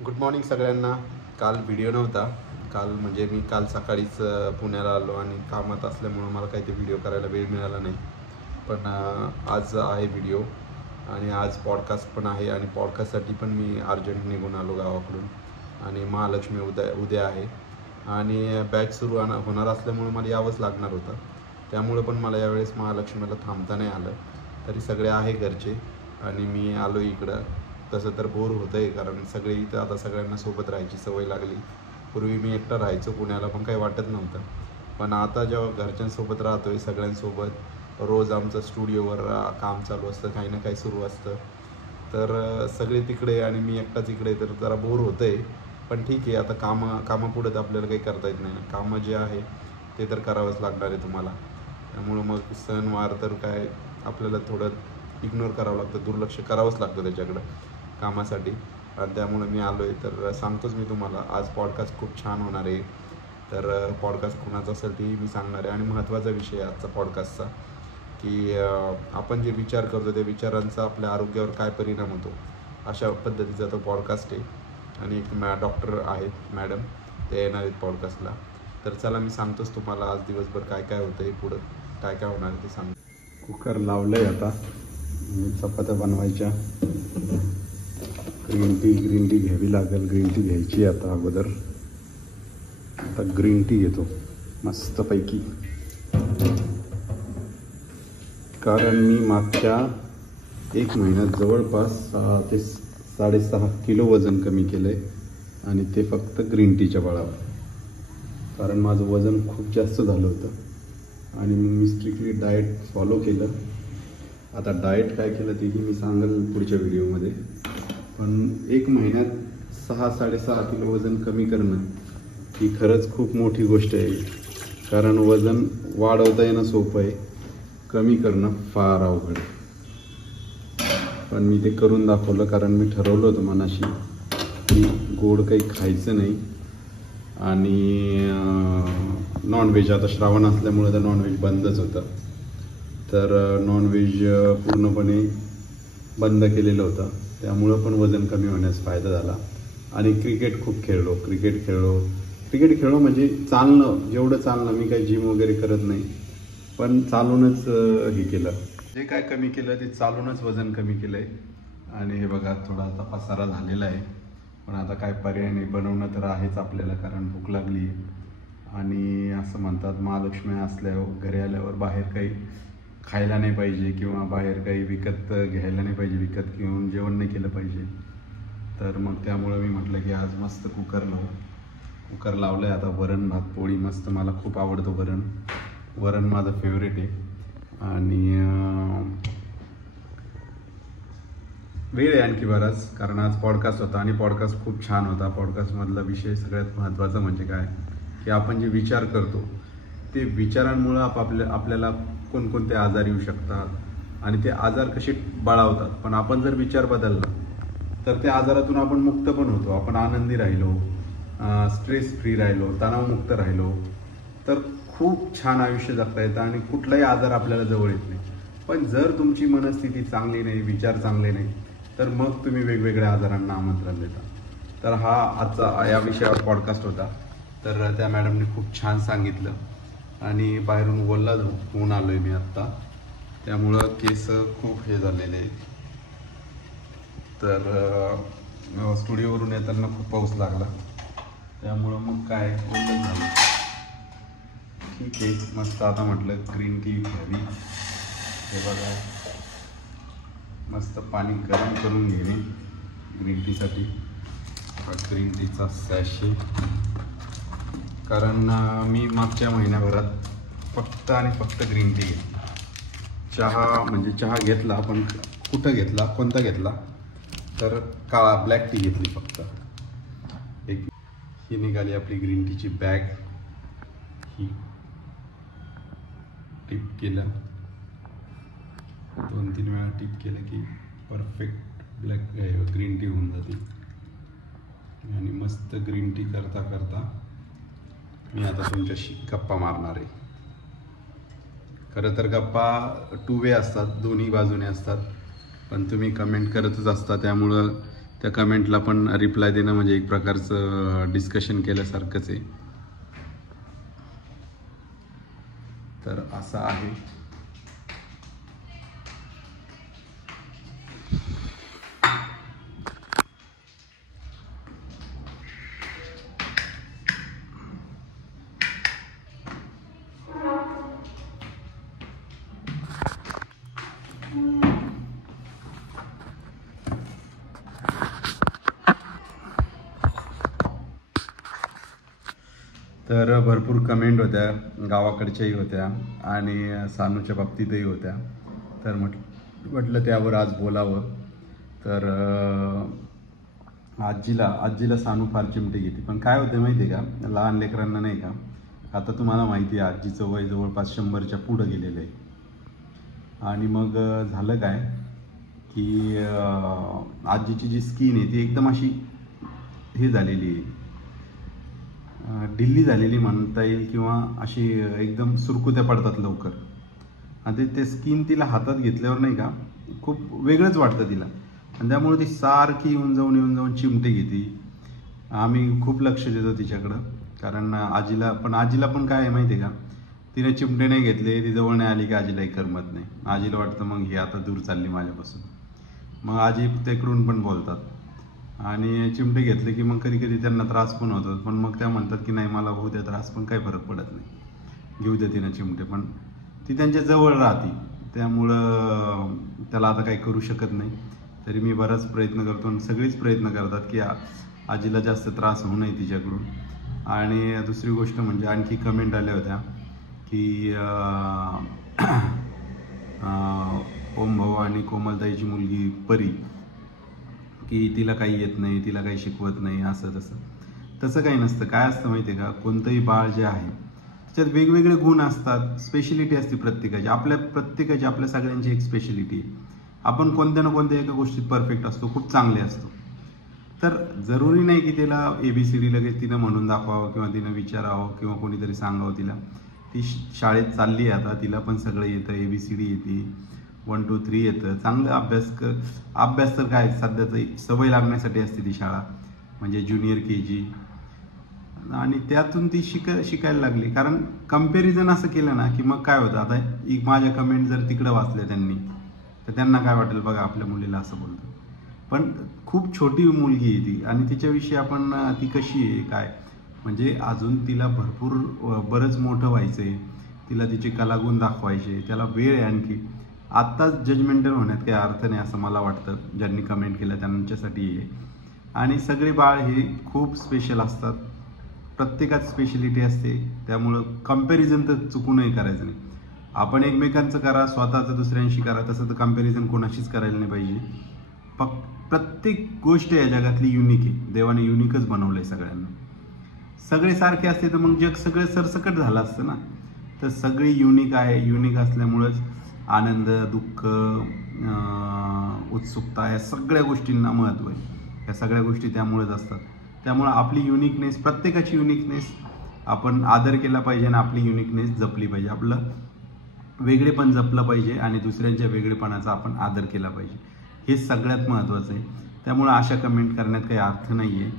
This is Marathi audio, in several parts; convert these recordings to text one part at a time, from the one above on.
गुड मॉर्निंग सगळ्यांना. काल व्हिडिओ नव्हता. काल सकाळीच पुण्याला आलो आणि कामात असल्यामुळं मला काही ते व्हिडिओ करायला वेळ मिळाला नाही. पण आज आहे व्हिडिओ आणि आज पॉडकास्ट पण आहे आणि पॉडकास्टसाठी पण मी अर्जंट निघून आलो गावाकडून. आणि महालक्ष्मी उद्या आहे आणि बॅच सुरू होणार असल्यामुळं मला यावंच लागणार होतं. त्यामुळं पण मला यावेळेस महालक्ष्मीला थांबता नाही आलं. तरी सगळे आहे घरचे आणि मी आलो इकडं. तसं तर बोर होतं आहे, कारण सगळे इथं आता सगळ्यांना सोबत राहायची सवय लागली. पूर्वी मी एकटा राहायचो पुण्याला, पण काही वाटत नव्हतं. पण आता जेव्हा घरच्यांसोबत राहतो आहे सगळ्यांसोबत, रोज आमचं स्टुडिओवर काम चालू असतं, काही ना काही सुरू असतं. तर सगळे तिकडे आणि मी एकटाच इकडे, तर जरा बोर होतं आहे. पण ठीक आहे, आता कामापुढे तर आपल्याला काही करता येत नाही ना. कामं जे आहे ते तर करावंच लागणार आहे तुम्हाला. त्यामुळं मग सणवार तर काय आपल्याला थोडं इग्नोर करावं लागतं, दुर्लक्ष करावंच लागतं त्याच्याकडं कामासाठी. आणि त्यामुळे मी आलो आहे. तर सांगतोच मी तुम्हाला, आज पॉडकास्ट खूप छान होणार आहे. तर पॉडकास्ट कुणाचा असेल तेही मी सांगणार आहे. आणि महत्त्वाचा विषय आहे आजचा पॉडकास्टचा, की आपण जे विचार करतो त्या विचारांचा आपल्या आरोग्यावर काय परिणाम होतो, अशा पद्धतीचा तो पॉडकास्ट आहे. आणि एक डॉक्टर आहेत मॅडम, ते येणार आहेत पॉडकास्टला. तर चला मी सांगतोच तुम्हाला आज दिवसभर काय काय होतं आहे, पुढं काय काय होणार आहे ते सांग. कुकर लावलं आहे आता, चपात्या बनवायच्या. ग्रीन टी घ्यावी लागेल. ग्रीन टी घ्यायची आता अगोदर. आता ग्रीन टी घेतो मस्तपैकी, कारण मी मागच्या 1 महिन्यात जवळपास 6 ते 6.5 किलो वजन कमी केलं आहे. आणि ते फक्त ग्रीन टीच्या बळावर. कारण माझं वजन खूप जास्त झालं होतं आणि मग मी स्ट्रिक्टली डाएट फॉलो केलं. आता डाएट काय केलं तेही मी सांगेल पुढच्या व्हिडिओमध्ये. पण 1 महिन्यात 6-6.5 किलो वजन कमी करणं ही खरंच खूप मोठी गोष्ट आहे. कारण वजन वाढवता येणं सोपं आहे, कमी करणं फार अवघड आहे. पण मी ते करून दाखवलं, कारण मी ठरवलं होतं मनाशी की गोड काही खायचं नाही. आणि नॉनव्हेज, आता श्रावण असल्यामुळे तर नॉनव्हेज बंदच होतं. तर नॉनव्हेज पूर्णपणे बंद केलेलं होतं. त्यामुळं पण वजन कमी होण्यास फायदा झाला. आणि क्रिकेट खूप खेळलो. क्रिकेट खेळलो म्हणजे चालणं, जेवढं चालणं. मी काही जिम वगैरे करत नाही, पण चालूनच हे केलं. जे काय कमी केलं ते चालूनच वजन कमी केलं आहे. आणि हे बघा, थोडा आता पसारा झालेला आहे. पण आता काय पर्याय नाही, बनवणं तर आहेच आपल्याला, कारण भूक लागली आहे. आणि असं म्हणतात, महालक्ष्मी असल्यावर घरी आल्यावर बाहेर काही खायला नाही पाहिजे, किंवा बाहेर काही विकत घ्यायला नाही पाहिजे, विकत घेऊन जेवण नाही केलं पाहिजे. तर मग त्यामुळं मी म्हटलं की आज मस्त कुकर लावलं आहे. आता वरण भात पोळी मस्त, मला खूप आवडतं वरण माझं फेवरेट आहे. आणि वेळ आहे आणखी बराच, कारण आज पॉडकास्ट होता आणि पॉडकास्ट खूप छान होता. पॉडकास्टमधला विषय सगळ्यात महत्त्वाचा म्हणजे काय, की आपण जे विचार करतो ते विचारांमुळं आपल्याला कोणकोणते आजार येऊ शकतात आणि ते आजार कसे बळावतात. पण आपण जर विचार बदलला तर त्या आजारातून आपण मुक्त पण होतो. आपण आनंदी राहिलो, स्ट्रेस फ्री राहिलो, तणावमुक्त राहिलो, तर खूप छान आयुष्य जगता येतं आणि कुठलाही आजार आपल्याला जवळ येत नाही. पण जर तुमची मनस्थिती चांगली नाही, विचार चांगले नाही, तर मग तुम्ही वेगवेगळ्या आजारांना आमंत्रण देता. तर हा आजचा या विषयावर पॉडकास्ट होता. तर त्या मॅडमने खूप छान सांगितलं. आणि बाहेरून ओला होऊन आलो आहे मी आत्ता, त्यामुळं केस खूप हे झालेले आहेत. तर स्टुडिओवरून येताना खूप पाऊस लागला, त्यामुळं मग काय ओलं झालं. ठीक आहे, मस्त. आता म्हटलं ग्रीन टी घ्यावी. हे बघा, मस्त पाणी गरम करून घेणे ग्रीन टीसाठी. ग्रीन टीचा सॅशे, कारण मी मागच्या महिन्याभरात फक्त आणि फक्त ग्रीन टी घेतली. चहा घेतला, पण कुठं घेतला, कोणता घेतला, तर काळा ब्लॅक टी घेतली फक्त. ही निघाली आपली ग्रीन टीची बॅग. ही टिप केलं, 2-3 वेळा टिप केलं की परफेक्ट ग्रीन टी होऊन जाते. आणि मस्त ग्रीन टी करता करता मी आता तुमच्याशी गप्पा मारणार आहे. खरं तर गप्पा 2 वे असतात, दोन्ही बाजूने असतात. पण तुम्ही कमेंट करतच असता, त्यामुळं त्या कमेंटला पण रिप्लाय देणं म्हणजे एक प्रकारचं डिस्कशन केल्यासारखंच आहे. तर असं आहे. तर भरपूर कमेंट होत्या, गावाकडच्याही होत्या आणि सानूच्या बाबतीतही होत्या. तर म्हटलं त्यावर आज बोलावं. तर आजीला सानू फार चिमटे घेते. पण काय होते माहिती आहे का, लहान लेकरांना नाही का, आता तुम्हाला माहिती आहे आजीचं वय जवळपास 100च्या पुढं गेलेलं आहे. आणि मग झालं काय की आजीची जी स्किन आहे ती एकदम अशी हे झालेली आहे, ढिल्ली झालेली म्हणता येईल, किंवा अशी एकदम सुरकुत्या पडतात लवकर. आणि ते स्किन तिला हातात घेतल्यावर नाही का खूप वेगळंच वाटतं तिला. आणि त्यामुळे ती सारखी येऊन जाऊन चिमटे घेते. आम्ही खूप लक्ष देतो तिच्याकडं, कारण आजीला पण काय आहे माहिती आहे का, तिने चिमटे नाही घेतले, ती जवळ नाही आली की आजीलाही करमत नाही. आजीला वाटतं मग ही आता दूर चालली माझ्यापासून. मग आजी तेकडून पण बोलतात. आणि चिमटे घेतले की मग कधी त्यांना त्रास पण होतो. पण मग त्या म्हणतात की नाही मला होऊ द्या त्रास, पण काही फरक पडत नाही, घेऊ द्या तिनं चिमटे. पण ती त्यांच्या जवळ राहते, त्यामुळं त्याला आता काही करू शकत नाही. तरी मी बराच प्रयत्न करतो आणि सगळीच प्रयत्न करतात की आजीला जास्त त्रास होऊ नये तिच्याकडून. आणि दुसरी गोष्ट म्हणजे आणखी कमेंट आल्या होत्या की ओम भाऊ आणि कोमलताईची मुलगी परी, की तिला काही येत नाही, तिला काही शिकवत नाही, असं तसं काही नसतं. काय असतं माहिती आहे का, कोणतंही बाळ जे आहे त्याच्यात वेगवेगळे गुण असतात, स्पेशलिटी असते प्रत्येकाची. आपल्या सगळ्यांची एक स्पेशलिटी आहे. आपण कोणत्या ना कोणत्या एका गोष्टीत परफेक्ट असतो, खूप चांगले असतो. तर जरुरी नाही की तिला ABCD लगेच तिनं म्हणून दाखवावं किंवा तिनं विचारावं किंवा कोणीतरी सांगावं तिला. ती शाळेत चालली आहे आता, तिला पण सगळं येतं, ABCD येते, 1 2 3 येतं. चांगलं अभ्यास तर काय सध्याचं सवय लागण्यासाठी असते ती शाळा, म्हणजे ज्युनियर KG. आणि त्यातून ती शिकायला लागली. कारण कम्पॅरिझन असं केलं ना की मग काय होतं, आता माझ्या कमेंट जर तिकडं वाचल्या त्यांनी, तर त्यांना काय वाटेल, बघा आपल्या मुलीला असं बोलतो. पण खूप छोटी मुलगी आहे ती, आणि तिच्याविषयी आपण ती कशी आहे काय, म्हणजे अजून तिला बरंच मोठं व्हायचं आहे, तिला तिचे कलागुण दाखवायचे, त्याला वेळ आहे आणखी. आत्ताच जजमेंटल होण्यात काही अर्थ नाही असं मला वाटतं. ज्यांनी कमेंट केलं त्यांच्यासाठी आहे. आणि सगळे बाळ हे खूप स्पेशल असतात, प्रत्येकात स्पेशलिटी असते. त्यामुळं कम्पॅरिझन तर चुकूनही करायचं नाही. आपण एकमेकांचं करा, स्वतःचं दुसऱ्यांशी करा, तसं तर कम्पॅरिझन कोणाशीच करायला नाही पाहिजे. प्रत्येक गोष्ट या जगातली युनिक आहे, देवाने युनिकच बनवलंय सगळ्यांना. सगळे सारखे असते तर मग जग सगळे सरसकट झालं असतं ना. तर सगळी युनिक आहे. युनिक असल्यामुळंच आनंद, दुःख, उत्सुकता या सगळ्या गोष्टींना महत्त्व आहे. या सगळ्या गोष्टी त्यामुळेच असतात. त्यामुळं आपली युनिकनेस, प्रत्येकाची युनिकनेस आपण आदर केला पाहिजे आणि आपली युनिकनेस जपली पाहिजे. आपलं वेगळेपण जपलं पाहिजे आणि दुसऱ्यांच्या वेगळेपणाचा आपण आदर केला पाहिजे. हे सगळ्यात महत्त्वाचं आहे. त्यामुळं अशा कमेंट करण्यात काही अर्थ नाही आहे.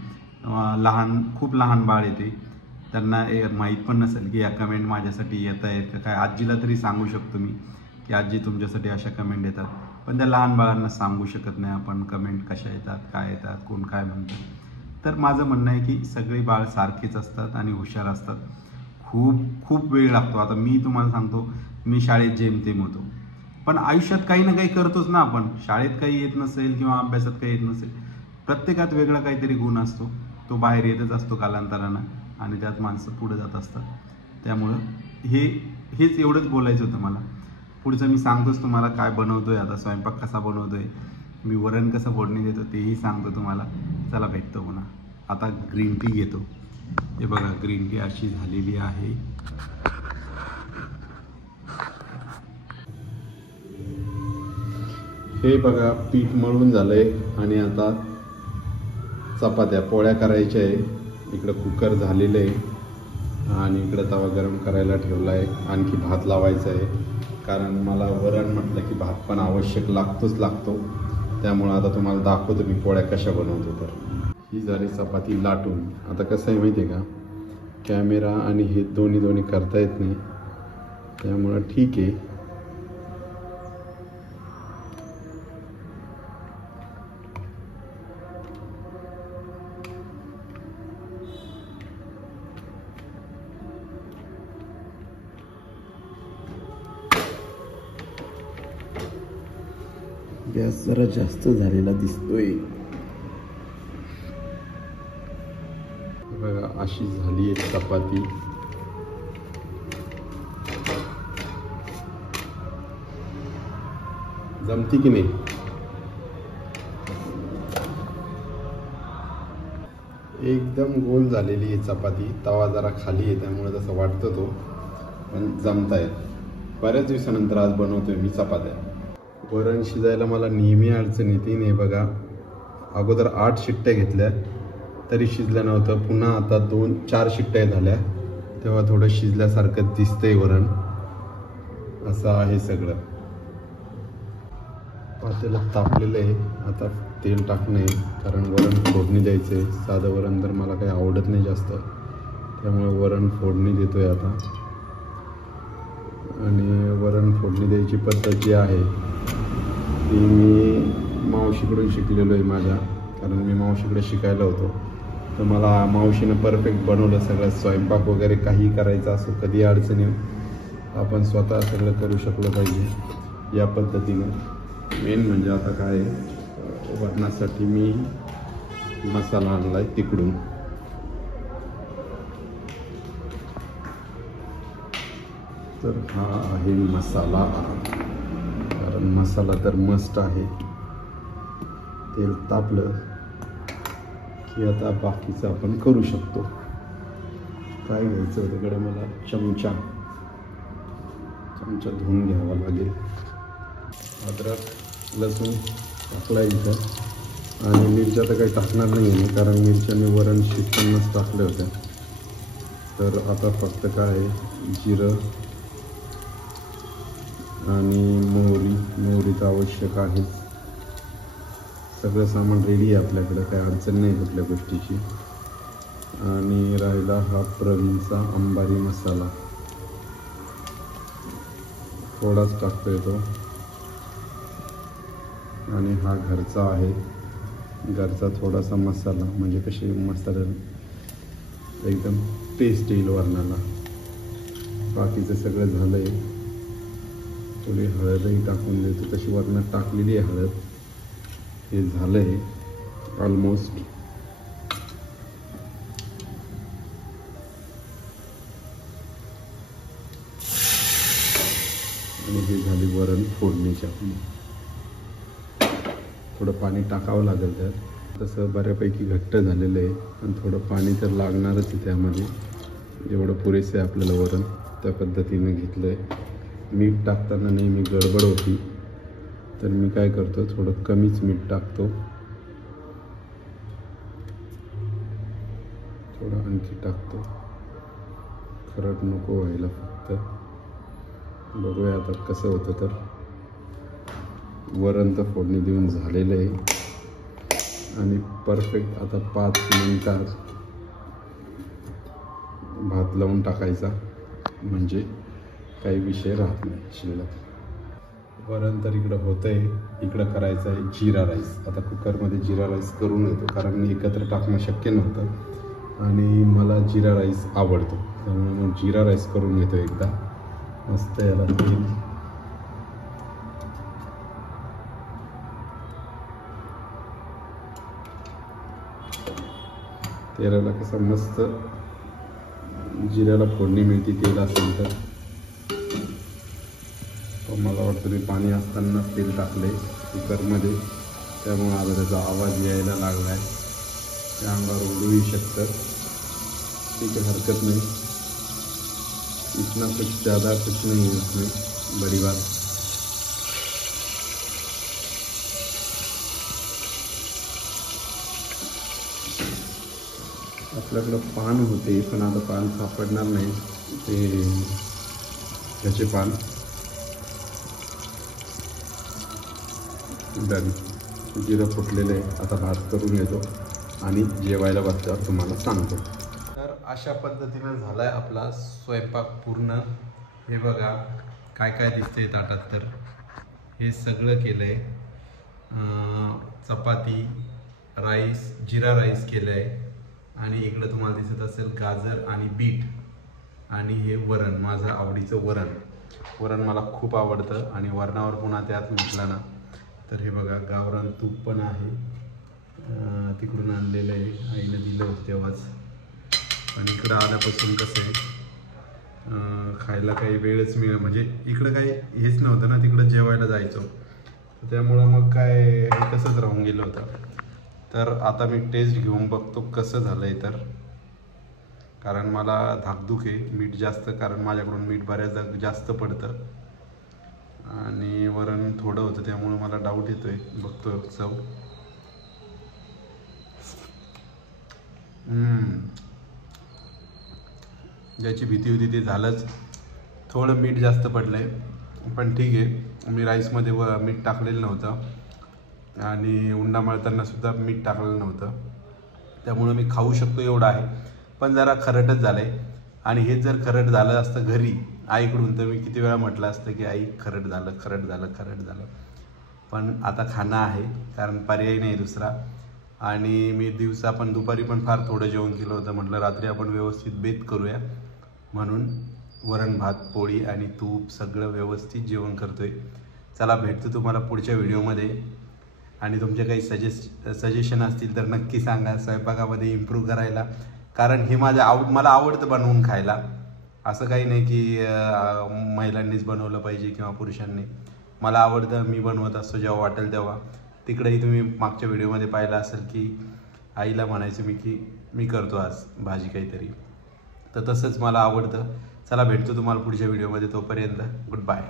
खूप लहान बाळ येते, त्यांना माहीत पण नसेल की या कमेंट माझ्यासाठी येत आहेत का काय. आजीला तरी सांगू शकतो मी की आजी तुमच्यासाठी अशा कमेंट येतात, पण त्या लहान बाळांना सांगू शकत नाही आपण कमेंट कशा येतात, काय येतात, कोण काय म्हणतात. तर माझं म्हणणं आहे की सगळे बाळ सारखेच असतात आणि हुशार असतात. खूप वेळ लागतो. आता मी तुम्हाला सांगतो, मी शाळेत जेमतेम होतो, पण आयुष्यात काही ना काही करतोच ना आपण. शाळेत काही येत नसेल किंवा अभ्यासात काही येत नसेल, प्रत्येकात वेगळा काहीतरी गुण असतो, तो बाहेर येतच असतो कालांतरानं, आणि त्यात माणसं पुढे जात असतात. त्यामुळं हेच एवढंच बोलायचं होतं मला. पुढचं मी सांगतोच तुम्हाला काय बनवतोय, आता स्वयंपाक कसा बनवतोय, मी वरण कसं फोडणी देतो तेही सांगतो तुम्हाला. चला भेटतो पुन्हा. आता ग्रीन टी घेतो. हे बघा ग्रीन टी अशी झालेली आहे. हे बघा पीठ मळून झालंय आणि आता चपात्या पोळ्या करायच्या आहे. इकडं कुकर झालेलं आहे आणि इकडं तवा गरम करायला ठेवला आहे. आणखी भात लावायचा आहे, कारण मला वरण म्हटलं की भात पण आवश्यक लागतो. त्यामुळं आता तुम्हाला दाखवतो मी पोळ्या कशा बनवतो. तर ही झाली चपाती लाटून. आता कसं आहे माहिती आहे का, कॅमेरा आणि हे दोन्ही करता येत नाही, त्यामुळं ठीक आहे. गॅस जरा जास्त झालेला दिसतोय. बघा अशी झाली आहे चपाती. जमती की नाही? एकदम गोल झालेली आहे चपाती. तवा जरा खाली आहे त्यामुळे तसं वाटतं तो, पण जमतायत. बऱ्याच दिवसानंतर आज बनवतोय मी चपात्या. वरण शिजायला मला नेहमी अडचण येते नाही. बघा अगोदर 8 शिट्ट्या घेतल्या तरी शिजलं नव्हतं. पुन्हा आता 2-4 शिट्ट्या झाल्या तेव्हा थोडं शिजल्यासारखं दिसतंय वरण. असं आहे सगळं. पातेलं तापलेलं आहे. आता तेल टाकणं आहे, कारण वरण फोडणी द्यायचं आहे. साधं वरण तर मला काही आवडत नाही जास्त, त्यामुळे वरण फोडणी देतोय आता. आणि वरण फोडणी द्यायची पद्धत जी आहे ती मी मावशीकडून शिकलेलो आहे माझ्या, कारण मी मावशीकडे शिकायला होतो. तर मला मावशीनं परफेक्ट बनवलं सगळं. स्वयंपाक वगैरे काही करायचं असो, कधी अडचणी आपण स्वतः सगळं करू शकलो पाहिजे या पद्धतीनं. मेन म्हणजे आता काय वरणासाठी मी मसाला आणलाय तिकडून. तर हा आहे मसाला, कारण मसाला तर मस्ट आहे. तेल तापलं की आता बाकीचं आपण करू शकतो. काय घ्यायचं होतं इकडे मला, चमचा धुवून घ्यावा लागेल. अद्रक लसूण टाकला इथं, आणि मिरच्या तर काही टाकणार नाही आहे कारण मिरच्या मी वरण शिजतानाच टाकल्या होत्या. तर आता फक्त काय जिरं आणि मोहरी तर आवश्यक आहे. सगळं सामान रेडी आहे आपल्याकडे, काही अडचण नाही कुठल्या गोष्टीची. आणि राहिला हा प्रवीणचा अंबारी मसाला, थोडाच टाकतोय तो. आणि हा घरचा आहे, घरचा थोडासा मसाला, म्हणजे कशी मसाला एकदम टेस्ट येईल वरणाला. बाकीचं सगळं झालं आहे. थोडी हळदही टाकून देतो, तशी वरणात टाकलेली आहे हळद. हे झालं आहे ऑलमोस्ट. आणि हे झाली वरण फोडणीच्या. थोडं पाणी टाकावं लागेल त्यात. तसं बऱ्यापैकी घट्ट झालेलं आहे, पण थोडं पाणी तर लागणारच आहे त्यामध्ये. जेवढं पुरेसं आहे आपल्याला वरण त्या पद्धतीने घेतलं आहे. मीठ टाकताना नेहमी गडबड होती, तर मी काय करतो थोडं कमीच मीठ टाकतो. थोडं आणखी टाकतो, खरट नको व्हायला फक्त. बघूया आता कसं होतं. तर वरण तर फोडणी देऊन झालेलं आहे आणि परफेक्ट. आता 5 मिनिटात भात लावून टाकायचा, म्हणजे काही विषय राहत नाही शिल्लक. वरण तर इकडं होतंय. इकडं करायचं आहे जिरा राईस. आता कुकरमध्ये जिरा राईस करून येतो, कारण एकत्र टाकणं शक्य नव्हतं आणि मला जिरा राईस आवडतो, त्यामुळे मग जिरा राईस करून येतो एकदा. मस्त याला तेल, तेलाला कसं मस्त जिऱ्याला फोडणी मिळते तेल असेल तर. मला वाटतं मी पाणी असताना तेल टाकले कुकरमध्ये, त्यामुळे आता त्याचा आवाज यायला लागला आहे. त्या अंगावर उडूही शकतं, ठीक आहे, हरकत नाही. इतना कुछ ज़्यादा कुछ नहीं है उसमें, बड़ी बात. आपल्याकडं पान होते, पण आता पान सापडणार नाही. ते ह्याचे पान जिरं फुटलेलं आहे. आता भात करून येतो आणि जेवायला बसल्यावर तुम्हाला सांगतो. तर अशा पद्धतीनं झाला आहे आपला स्वयंपाक पूर्ण. हे बघा काय काय दिसतंय ताटात. तर हे सगळं केलं आहे. चपाती, राईस, जिरा राईस केलं आहे आणि इकडं तुम्हाला दिसत असेल गाजर आणि बीट आणि हे वरण, माझं आवडीचं वरण मला खूप आवडतं. आणि वरणावर पुन्हा त्यात म्हटलं ना तर हे बघा गावरान तूप पण आहे, तिकडून आणलेलं आहे, आईनं दिलं होतं तेव्हाच. आणि इकडं आल्यापासून कसं आहे खायला काही वेळच म्हणजे इकडं काही हेच नव्हतं ना, तिकडं जेवायला जायचो त्यामुळं मग काय हे तसंच राहून गेलं होतं. तर आता मी टेस्ट घेऊन बघतो कसं झालं आहे. तर कारण मला धाकधूक आहे मीठ जास्त, कारण माझ्याकडून मीठ बऱ्याचदा जास्त पडतं आणि वरण थोडं होतं त्यामुळं मला डाऊट येतोय. बघतो चव. ज्याची भीती होती ते झालंच. थोडं मीठ जास्त पडलं आहे पण ठीक आहे. मी राईसमध्ये मीठ टाकलेलं नव्हतं आणि उंडा मळताना सुद्धा मीठ टाकलेलं नव्हतं, त्यामुळं मी खाऊ शकतो एवढं आहे. पण जरा खरटच झालं आहे. आणि हेच जर खरट झालं असतं घरी आईकडून तर मी किती वेळा म्हटलं असतं की आई खरट झालं. पण आता खाणं आहे कारण पर्याय नाही दुसरा. आणि मी दुपारी पण फार थोडं जेवण केलं होतं. म्हटलं रात्री आपण व्यवस्थित बेत करूया म्हणून वरण भात पोळी आणि तूप सगळं व्यवस्थित जेवण करतोय. चला भेटतो तुम्हाला पुढच्या व्हिडिओमध्ये. आणि तुमचे काही सजेशन असतील तर नक्की सांगा स्वयंपाकामध्ये इम्प्रूव्ह करायला. कारण हे मला आवडतं बनवून खायला. असं काही नाही की महिलांनीच बनवलं पाहिजे किंवा पुरुषांनी. मला आवडतं, मी बनवत असतो जेव्हा वाटेल तेव्हा. तिकडेही तुम्ही मागच्या व्हिडिओमध्ये पाहिलं असेल की आईला म्हणायचं की मी करतो आज भाजी काहीतरी. तर तसंच मला आवडतं. चला भेटतो तुम्हाला पुढच्या व्हिडिओमध्ये. तोपर्यंत गुड बाय.